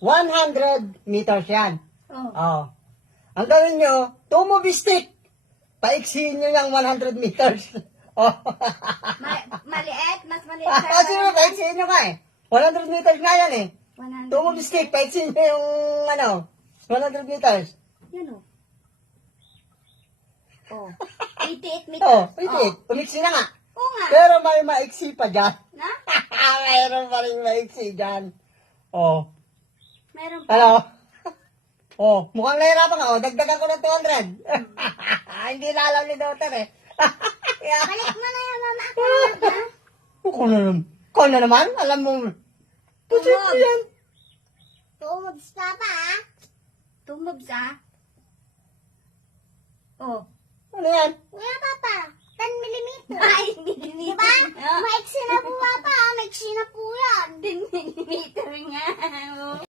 100 meters yan. Oh. Oh. Ang gawin nyo, 2 movie stick. Paiksihin nyo yung 100 meters. Oh. Maliit, mas maliit Kasi paiksihin nyo nga eh. 100 meters nga yan eh. 100. 2 movie stick, paiksihin nyo yung 100 meters. Yan o. Oh. 88 meters. Oh, wait. Umiksi na nga. Oo nga. Pero may maiksi pa dyan. Na? Mayroon pa rin maiksi dyan. Oh. Meron pa. Hello? Oh, mukhang nahirapan ka. Oh, dagdagan ko ng 200. Hindi na alam ni Daughter eh. Balik mo na yan, mama. Ako naman, ha? Ikaw na naman? Alam mo. Posible yan. Tumobs pa pa, ha? Tumobs, ha? Oh. Ano yan? Kuya, papa. 10 millimeter. Ay, millimeter. Diba? Maiksi na po, papa. Maiksi na po yan. 10 millimeter nga.